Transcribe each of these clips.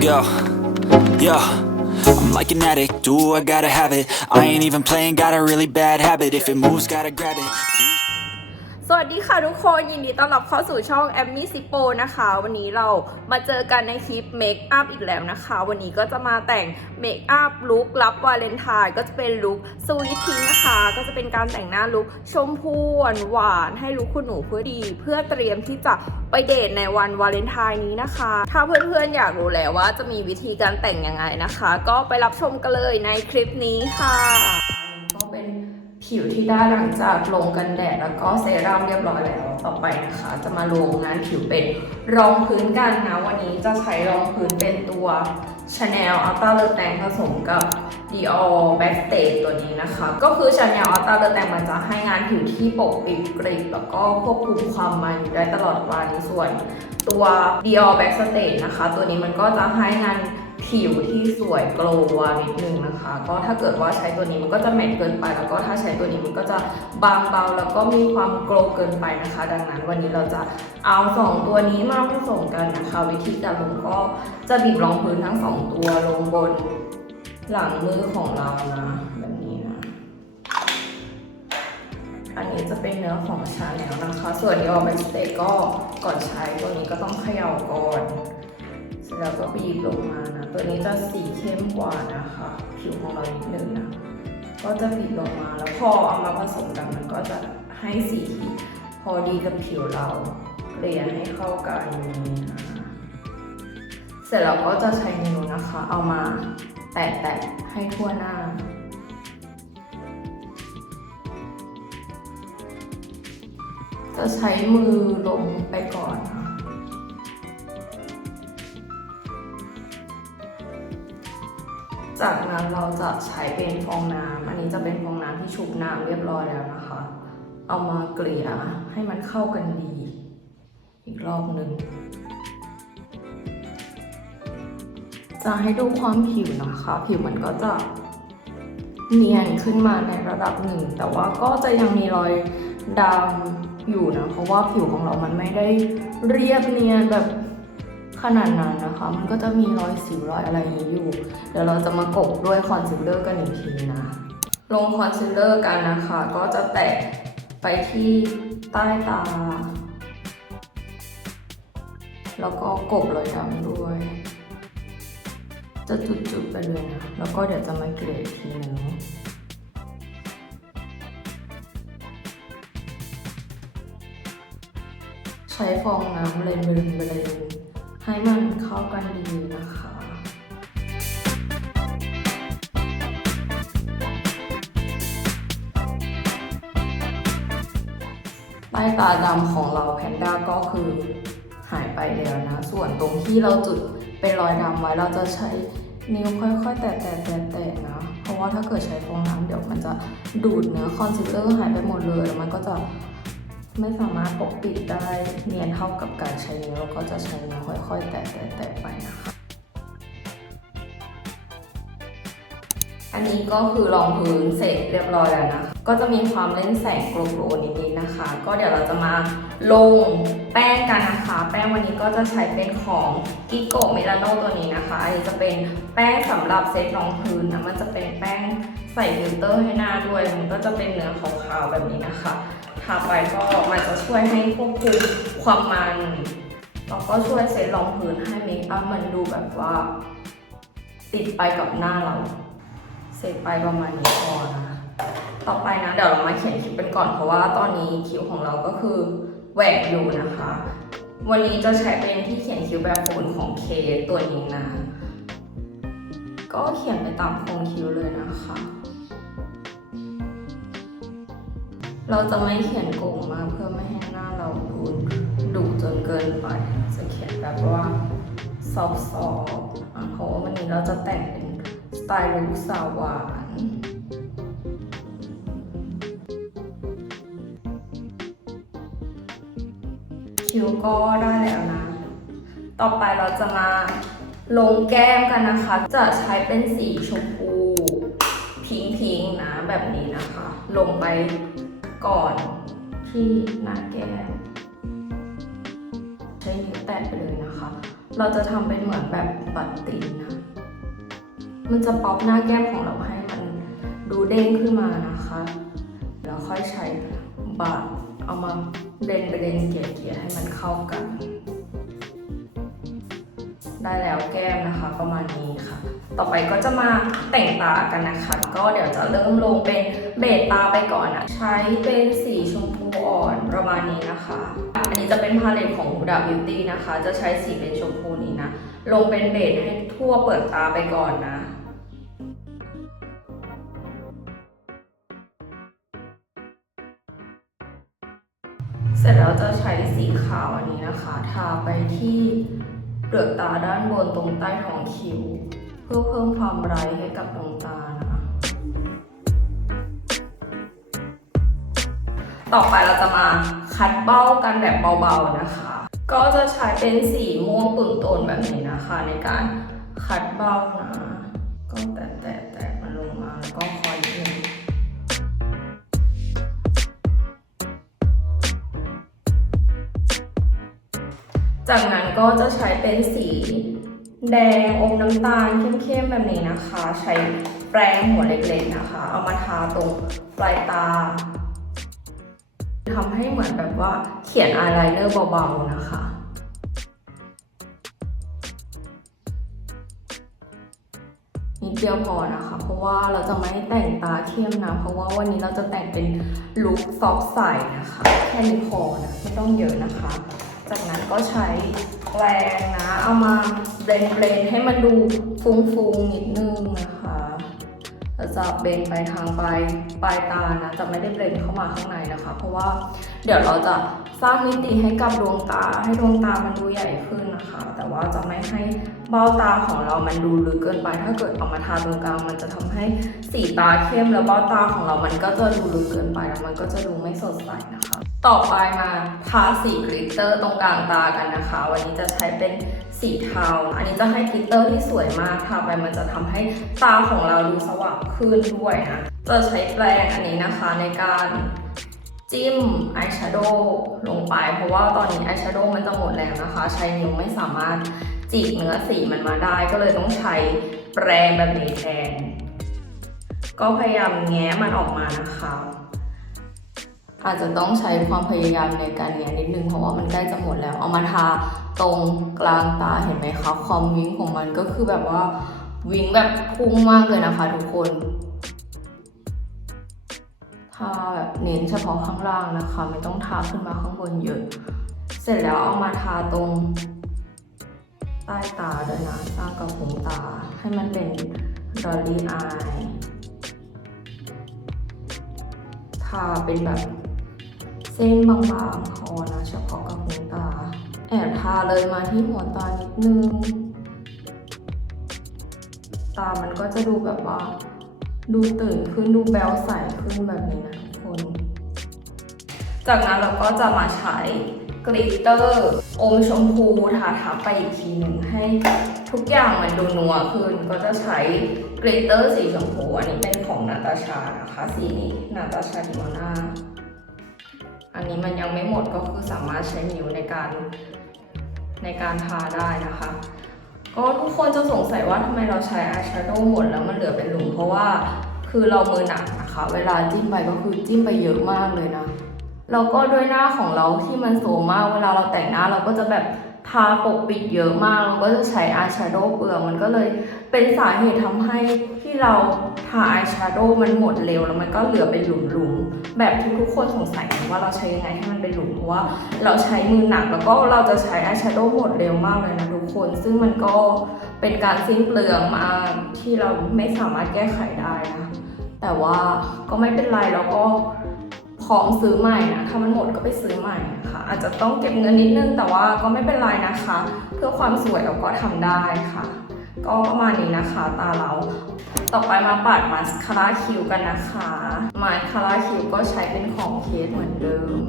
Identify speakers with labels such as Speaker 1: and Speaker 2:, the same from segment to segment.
Speaker 1: go. Yeah. I'm like an addict, do I gotta have it. I ain't even playing, got a really bad habit. If it moves, gotta grab it.
Speaker 2: สวัสดีค่ะทุกคนยินดีต้อนรับเข้าสู่ช่องแอมมี่ซิโปนะคะ วันนี้เรามาเจอกันในคลิปเมคอัพอีกแล้วนะคะ วันนี้ก็จะมาแต่งเมคอัพลุครับวาเลนไทน์ก็จะเป็นลุคสวีทพิงนะคะ ก็จะเป็นการแต่งหน้าลุคชมพูหวานวานให้ลุคคุณหนูเพื่อดี เพื่อเตรียมที่จะไปเดทในวันวาเลนไทน์นี้นะคะ ถ้าเพื่อนๆอยากรู้แล้วว่าจะมีวิธีการแต่งยังไงนะคะ ก็ไปรับชมกันเลยในคลิปนี้ค่ะ ผิวที่ได้หลังจากลงกันแดดแล้วก็เซรั่มเรียบร้อยแล้วต่อไปนะคะ จะมาลงงานผิวเป็นรองพื้นกันนะวันนี้จะใช้รองพื้นเป็นตัว Chanel Ultra Le Tan ผสมกับ Dior Backstage ตัวนี้นะคะ ก็คือ Chanel Ultra Le Tan มันจะให้งานผิวที่ปกปิดกริบแล้วก็ควบคุมความมันได้ตลอดวันส่วนตัว Dior Backstage นะคะ ตัวนี้มันก็จะให้งาน ผิวที่สวยโกลว์วานิดนึงนะคะ ก็ถ้าเกิดว่าใช้ตัวนี้มันก็จะแมตต์เกินไป แล้วก็ถ้าใช้ตัวนี้มันก็จะบางเบาแล้วก็มีความโกลว์เกินไปนะคะ ดังนั้นวันนี้เราจะเอาสองตัวนี้มาผสมกันนะคะ วิธีการลงก็จะบีบรองพื้นทั้งสองตัวลงบนหลังมือของเรานะแบบนี้นะ อันนี้จะเป็นเนื้อของชาแนลนะคะ ส่วนยอแบนสเตก็ก่อนใช้ตัวนี้ก็ต้องเขย่าก่อน แล้วก็บีบลงมานะ ตัวนี้จะสีเข้มกว่านะคะ ผิวของเรานิดนึงนะ ก็จะบีบลงมาแล้วพอเอามาผสมกันมันก็จะให้สีที่พอดีกับผิวเราเกลี่ยให้เข้ากันอย่นี้นะเสร็จแล้วก็จะใช้นิ้วนะคะ เอามาแตะๆให้ทั่วหน้าจะใช้มือลงไปก่อนนะ จากนั้นเราจะใช้เป็นฟองน้ำอันนี้จะเป็นฟองน้ำที่ชุบน้ำเรียบร้อยแล้วนะคะ เอามาเกลี่ยให้มันเข้ากันดี อีกรอบหนึ่งจะให้ดูความผิวนะคะ ผิวมันก็จะเนียนขึ้นมาในระดับหนึ่ง แต่ว่าก็จะยังมีรอยดำอยู่นะ เพราะว่าผิวของเรามันไม่ได้เรียบเนียนแบบ ขนาดนั้นนะคะ มันก็จะมีรอยสิวรอยอะไรอย่างนี้อยู่ เดี๋ยวเราจะมากบด้วยคอนซีลเลอร์กันอีกทีนะ ลงคอนซีลเลอร์กันนะคะ ก็จะแตะไปที่ใต้ตา แล้วก็กบรอยดำด้วย จะจุดๆไปเลยนะ แล้วก็เดี๋ยวจะมาเกลี่ยอีกทีนึงใช้ฟองน้ำเลนเบลนเบลน ให้มันเข้ากันดีนะคะใต้ตาดำของเราแพนด้าก็คือหายไปแล้วนะ ส่วนตรงที่เราจุดเป็นรอยดำไว้เราจะใช้นิ้วค่อยๆ แตะๆแตะๆนะ เพราะว่าถ้าเกิดใช้ฟองน้ำเดี๋ยวมันจะดูดเนื้อคอนซีลเลอร์หายไปหมดเลย แล้วมันก็จะ ไม่สามารถปกปิดได้เนียนเท่ากับการใช้นิ้วก็จะใช้นิ้วค่อยๆ แตะๆแตะไปนะคะ อันนี้ก็คือรองพื้นเสร็จเรียบร้อยแล้วนะคะ ก็จะมีความเล่นแสงกลโกนิดๆนะคะ ก็เดี๋ยวเราจะมาลงแป้งกันนะคะ แป้งวันนี้ก็จะใช้เป็นของกิโกเมลาโนตัวนี้นะคะ อันนี้จะเป็นแป้งสำหรับเซตรองพื้นนะ มันจะเป็นแป้งใส่ฟิลเตอร์ให้หน้าด้วย มันก็จะเป็นเนื้อขาวๆแบบนี้นะคะ ทาไปก็มันจะช่วยให้ควบคุมความมันแล้วก็ช่วยเซตรองพื้นให้เมคอัพมันดูแบบว่า ติดไปกับหน้าเราเสร็จไปประมาณนี้พอนะคะต่อไปนะเดี๋ยวเรามาเขียนคิ้วกันก่อนเพราะว่าตอนนี้คิ้วของเราก็คือแหวกอยู่นะคะ วันนี้จะใช้เป็นที่เขียนคิ้วแบบฝุ่นของเคตัวนี้นะ ก็เขียนไปตามโครงคิ้วเลยนะคะ เราจะไม่เขียนโก่งมากเพื่อไม่ให้หน้าเราดูดุจนเกินไป จะเขียนแบบว่าซอฟต์ๆอะเพราะว่าวันนี้เราจะแต่งเป็นสไตล์ลุคสาวหวานคิ้วก็ได้แล้วนะ ต่อไปเราจะมาลงแก้มกันนะคะ จะใช้เป็นสีชมพู พิงพิงๆนะแบบนี้นะคะ ลงไป ก่อนที่หน้าแก้มใช้นิ้วแตะไปเลยนะคะ เราจะทำเป็นเหมือนแบบปัดตีนนะ มันจะป๊อปหน้าแก้มของเราให้มันดูเด้งขึ้นมานะคะ แล้วค่อยใช้บาดเอามาเบนไปเบนเกลี่ยเกลี่ยให้มันเข้ากัน ได้แล้วแก้มนะคะประมาณนี้ ต่อไปก็จะมาแต่งตากันนะคะ ก็เดี๋ยวจะเริ่มลงเป็นเบสตาไปก่อนนะใช้เป็นสีชมพูอ่อนประมาณนี้นะคะ อันนี้จะเป็นพาเลตของ Huda Beauty นะคะ จะใช้สีเป็นชมพูนี้นะ ลงเป็นเบสให้ทั่วเปิดตาไปก่อนนะเสร็จแล้วจะใช้สีขาวอันนี้นะคะ ทาไปที่เปลือกตาด้านบนตรงใต้ท้องคิ้ว พื่อเพิ่มความไบรท์ให้กับดวงตานะคะ ต่อไปเราจะมาคัดเบ้ากันแบบเบาๆนะคะ ก็จะใช้เป็นสีม่วงตุ่นโตนแบบนี้นะคะ ในการคัดเบ้านะ ก็แตะแตะแตะมันลงมาแล้วก็คอยดึงจากนั้นก็จะใช้เป็นสี แดงอมน้ำตาลเข้มๆแบบนี้นะคะ ใช้แปรงหัวเล็กๆนะคะ เอามาทาตรงปลายตาทำให้เหมือนแบบว่าเขียนอายไลเนอร์เบาๆนะคะ นิดเดียวพอนะคะ เพราะว่าเราจะไม่แต่งตาเข้มนะ เพราะว่าวันนี้เราจะแต่งเป็นลุคซอฟใสนะคะ แค่นี้พอนะไม่ต้องเยอะนะคะ จากนั้นก็ใช้ แปรงนะ เอามาเบลนเบลนให้มันดูฟุ้งๆนิดนึงนะคะจะเบนไปทางปลายปลายตานะจะไม่ได้เบลนเข้ามาข้างในนะคะ เพราะว่าเดี๋ยวเราจะสร้างมิติให้กับดวงตา ให้ดวงตามันดูใหญ่ขึ้นนะคะ แต่ว่าจะไม่ให้เบ้าตาของเรามันดูลึกเกินไป ถ้าเกิดเอามาทาตรงกลางมันจะทำให้สีตาเข้มแล้วเบ้าตาของเรามันก็จะดูลึกเกินไปแล้วมันก็จะดูไม่สดใสนะคะ ต่อไปมาทาสีกลิตเตอร์ตรงกลางตากันนะคะ วันนี้จะใช้เป็นสีเทา อันนี้จะให้กลิตเตอร์ที่สวยมากทาไปมันจะทำให้ตาของเราดูสว่างขึ้นด้วยนะ จะใช้แปรงอันนี้นะคะในการจิ้มอายแชโดว์ลงไป เพราะว่าตอนนี้อายแชโดว์มันจะหมดแล้วนะคะ ใช้นิ้วไม่สามารถจีบเนื้อสีมันมาได้ ก็เลยต้องใช้แปรงแบบนี้แทน ก็พยายามแง้มันออกมานะคะ อาจจะต้องใช้ความพยายามในการแง้นิดนึงเพราะว่ามันใกล้จะหมดแล้ว เอามาทาตรงกลางตาเห็นไหมคะความวิ้งของมันก็คือแบบว่าวิ้งแบบพุ่งมากเลยนะคะทุกคนทาแบบเน้นเฉพาะข้างล่างนะคะ ไม่ต้องทาขึ้นมาข้างบนเยอะ เสร็จแล้วเอามาทาตรง ใต้ตาด้วยนะสร้างกระพุ้งตาให้มันเป็นดอลลี่อายทาเป็นแบบ เส้นบางๆพอนะเฉพาะกระพุ้งตา แอบทาเลยมาที่หัวตานิดนึง ตามันก็จะดูแบบว่า ดูตื่นขึ้นดูแบลใสขึ้นแบบนี้นะทุกคน จากนั้นเราก็จะมาใช้กลิตเตอร์อมชมพูทาทับไปอีกทีหนึ่งให้ทุกอย่างมันดูนัวขึ้นก็จะใช้กลิตเตอร์สีชมพู อันนี้เป็นของนาตาชานะคะสีนี้นาตาชาดิโมนา อันนี้มันยังไม่หมดก็คือสามารถใช้นิ้วในการในการทาได้นะคะ ก็ทุกคนจะสงสัยว่าทำไมเราใช้อายแชโดว์หมดแล้วมันเหลือเป็นหลุมเพราะว่าคือเรามือหนักนะคะ เวลาจิ้มไปก็คือจิ้มไปเยอะมากเลยนะแล้วก็ด้วยหน้าของเราที่มันโซมาก เวลาเราแต่งหน้าเราก็จะแบบทาปกปิดเยอะมาก เราก็จะใช้อายแชโดว์เปลืองมันก็เลยเป็นสาเหตุทำให้ ที่เราทาอายแชโดว์มันหมดเร็วแล้วมันก็เหลือเป็นหลุมๆแบบที่ทุกคนสงสัยว่าเราใช้ยังไงให้มันเป็นหลุมเพราะว่าเราใช้มือหนักแล้วก็เราจะใช้อายแชโดว์หมดเร็วมากเลยนะทุกคน ซึ่งมันก็เป็นการสิ้นเปลืองมาที่เราไม่สามารถแก้ไขได้นะแต่ว่าก็ไม่เป็นไรแล้วก็พร้อมซื้อใหม่นะถ้ามันหมดก็ไปซื้อใหม่นะคะอาจจะต้องเก็บเงินนิดนึงแต่ว่าก็ไม่เป็นไรนะคะ เพื่อความสวยเราก็ทำได้ค่ะ ก็ประมาณนี้นะคะตาเราต่อไปมาปัดมาสคาร่าคิ้วกันนะคะมาสคาร่าคิ้วก็ใช้เป็นของเคสเหมือนเดิม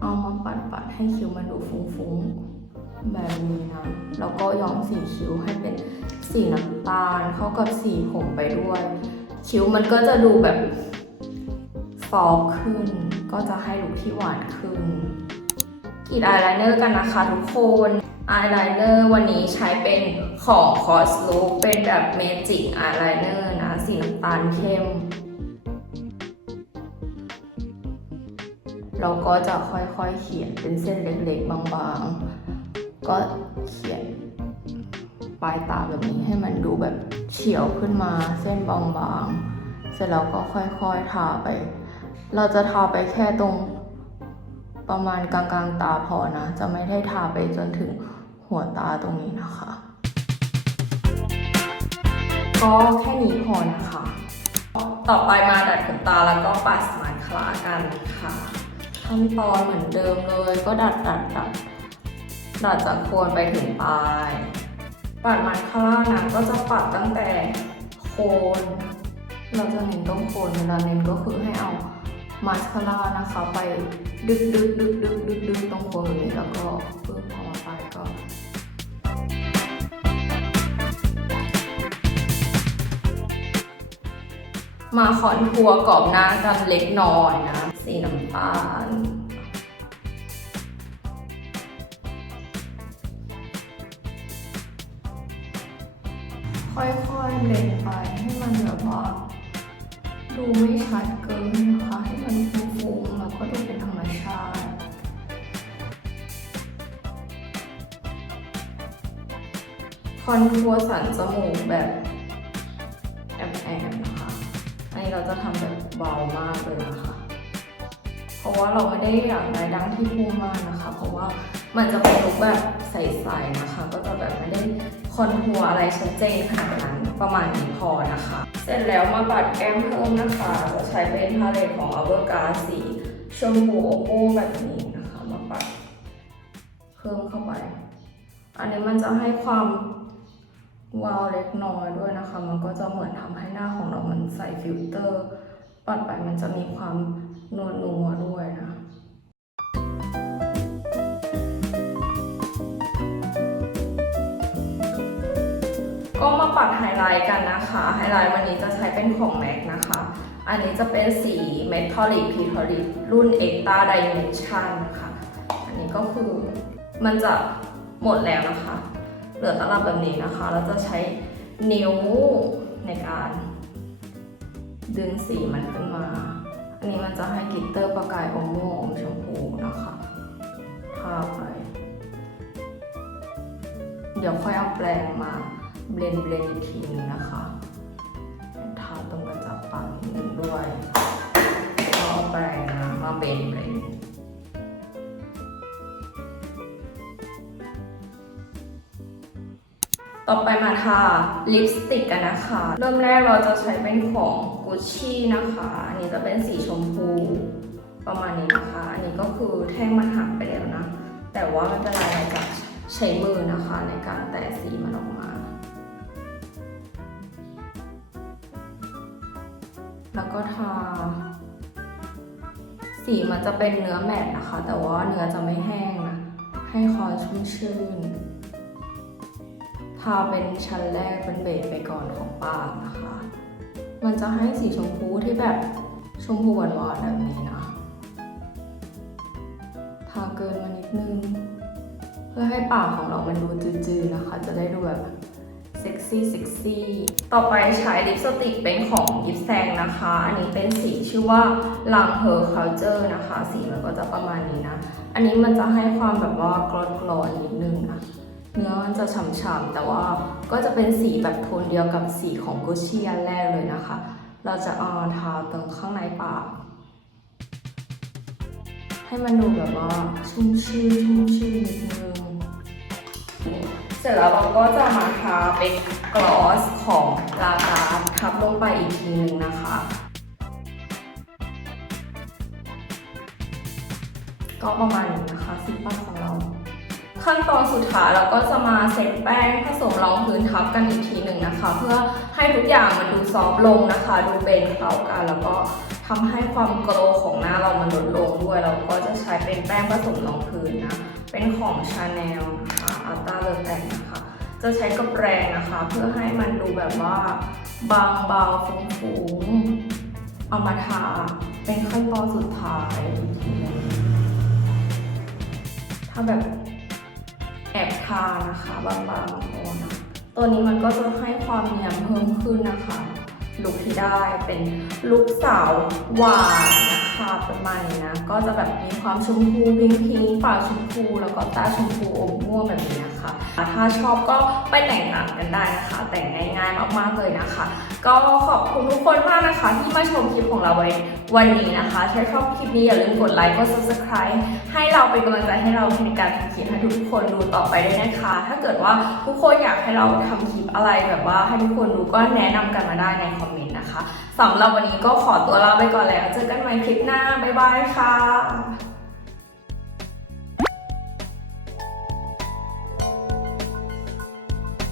Speaker 2: เอามาปัดปัดๆให้คิ้วมันดูฟุ้งๆ แบบนี้นะ แล้วก็ย้อมสีคิ้วให้เป็นสีน้ำตาลเข้ากับสีผมไปด้วย คิ้วมันก็จะดูแบบซอฟต์ขึ้น ก็จะให้ลุคที่หวานขึ้น กรีดอายไลเนอร์กันนะคะทุกคนอายไลเนอร์วันนี้ใช้เป็นของ Cos Look เป็นแบบเมจิกอายไลเนอร์นะสีน้ำตาลเข้ม เราก็จะค่อยๆเขียนเป็นเส้นเล็กๆ บางๆ ก็เขียนปลายตาแบบนี้ให้มันดูแบบเฉียวขึ้นมาเส้นบางๆ เสร็จแล้วก็ค่อยๆทาไป เราจะทาไปแค่ตรง ประมาณกลางๆตาพอนะ จะไม่ได้ทาไปจนถึงหัวตาตรงนี้นะคะ ก็แค่นี้พอนะคะ ต่อไปมาดัดขนตาแล้วก็ปัดสมาร์ทคลากันค่ะขั้นตอนเหมือนเดิมเลย ก็ดัดดัดดัดดัดจากโคนไปถึงปลายปัดมาสคาร่านะก็จะปัดตั้งแต่โคน เราจะเห็นตรงโคนเวลาเน้นก็คือให้เอา มาสคาร่านะคะไปดึกดึกดึกดึกดึกดึกตรงโคนนี้แล้วก็ปึ๊บพอมาไปก็มาคอนทัวร์กรอบหน้ากันเล็กน้อยนะ สีน้ำตาลค่อยๆเบลนไปให้มันแบบว่า ดูไม่ชัดเกิน นะคะให้มันฟูๆแล้วก็ดูเป็นธรรมชาติคอนทัวร์สันจมูกแบบแอบๆนะคะ อันนี้เราจะทำแบบเบามากเลยนะคะ เพราะว่าเราไม่ได้อยากได้ดังที่พุ่งมากนะคะ เพราะว่ามันจะเป็นลุคแบบใสๆนะคะ ก็จะแบบไม่ได้คอนทัวร์อะไรชัดเจนขนาดนั้นประมาณนี้พอนะคะ สร็จแล้วมาปัดแก้มเพิ่มนะคะจะใช้เป็นพาเลตของ a v e r g a r สีชมพูโอโก้แบบนี้นะคะ มาปัดเพิ่มเข้าไป อันนี้มันจะให้ความวาวเล็กน้อยด้วยนะคะ มันก็จะเหมือนทำให้หน้าของเรามันใส่ฟิลเตอร์ ปัดไปมันจะมีความนวลนัวด้วยนะ ก็มาปัดไฮไลท์กันนะคะ ไฮไลท์วันนี้จะใช้เป็นของ MAC นะคะ อันนี้จะเป็นสี Metallic p e t a l i c รุ่น Extra Dimension นะคะอันนี้ก็คือมันจะหมดแล้วนะคะ เหลือตลับแบบนี้นะคะ เราจะใช้นิ้วในการดึงสีมันขึ้นมา อันนี้มันจะให้กิตเตอร์ประกายอมม่วงอมชมพูนะคะทาไป เดี๋ยวค่อยเอาแปรงมา เบลนเบลนอีกทีหนึงนะคะทาตรงกระจับปากนิดนึงด้วยแล้วเอาแปรงนะมาเบลนเบลนต่อไปมาทาลิปสติกกันนะคะ เริ่มแรกเราจะใช้เป็นของกุชชี่นะคะ อันนี้จะเป็นสีชมพูประมาณนี้นะคะ อันนี้ก็คือแท่งมันหักไปแล้วนะ แต่ว่าไม่เป็นไรเราจะใช้มือนะคะในการแตะสีมันออกมา แล้วก็ทา สีมันจะเป็นเนื้อแมตต์นะคะ แต่ว่าเนื้อจะไม่แห้งนะ ให้คอชุ่มชื่น ทาเป็นชั้นแรกเป็นเบสไปก่อนของปากนะคะ มันจะให้สีชมพูที่แบบชมพูหวานๆแบบนี้นะ ทาเกินมานิดนึง เพื่อให้ปากของเรามันดูจืดๆนะคะ จะได้ดูแบบ ซี่เซ็กซี่ต่อไปใช้ลิปสติกเป็นของยิปแซงนะคะ อันนี้เป็นสีชื่อว่าลังเ e อร์คัลเจอร์นะคะ สีมันก็จะประมาณนี้นะ อันนี้มันจะให้ความแบบว่ากรดกรอนนิดนึงนะเนื้อมันจะฉ่ำๆแต่ว่าก็จะเป็นสีแบบโทนเดียวกับสีของกุชชี่อันแรกเลยนะคะ เราจะเอาทาตรงข้างในปากให้มันดูแบบว่าชุ่มชื่นชุ่มชื่นนิดนึงเสร็จแล้วเราก็จะมาทาเป็น กลอสของลาตาทับลงไปอีกทีนึงนะคะ ก็ประมาณนี้นะคะสิปปากของเรา ขั้นตอนสุดท้ายเราก็จะมาเซตแป้งผสมรองพื้นทับกันอีกทีหนึ่งนะคะ เพื่อให้ทุกอย่างมันดูซอฟต์ลงนะคะ ดูเบนเข้ากันแล้วก็ทำให้ความโกลของหน้าเรามันลดลงด้วย เราก็จะใช้เป็นแป้งผสมรองพื้นนะ เป็นของชาแนลนะคะอัลตาเลอแตนนะคะ จะใช้กับแรงนะคะ เพื่อให้มันดูแบบว่าบางเบาฟุ้งๆเอามาทาเป็นขั้นตอนสุดท้ายถ้าแบบแอบทานะคะบางๆตัวนะตัวนี้มันก็จะให้ความเนียนเพิ่มขึ้นนะคะลุคที่ได้เป็นลุคสาวหวานนะคะประมาณนี้นะ ก็จะแบบมีความชมพูพิงพิงปากชมพู แล้วก็ตาชมพูอมม่วงแบบนี้ นะคะ ถ้าชอบก็ไปแต่งตามกันได้นะคะ แต่งง่ายๆมากๆเลยนะคะ ก็ขอบคุณทุกคนมากนะคะ ที่มาชมคลิปของเราไว้วันนี้นะคะถ้าชอบคลิปนี้อย่าลืมกดไลค์กด subscribe ให้เราเป็นกำลังใจให้เราในการทำคลิปให้ทุกคนดูต่อไปด้วยนะคะ ถ้าเกิดว่าทุกคนอยากให้เราทำคลิปอะไรแบบว่าให้ทุกคนดูก็แนะนำกันมาได้ในคอมเมนต์นะคะสำหรับวันนี้ก็ขอตัวลาไปก่อนแล้ว เจอกันใหม่คลิปหน้า บ๊ายบายค่ะ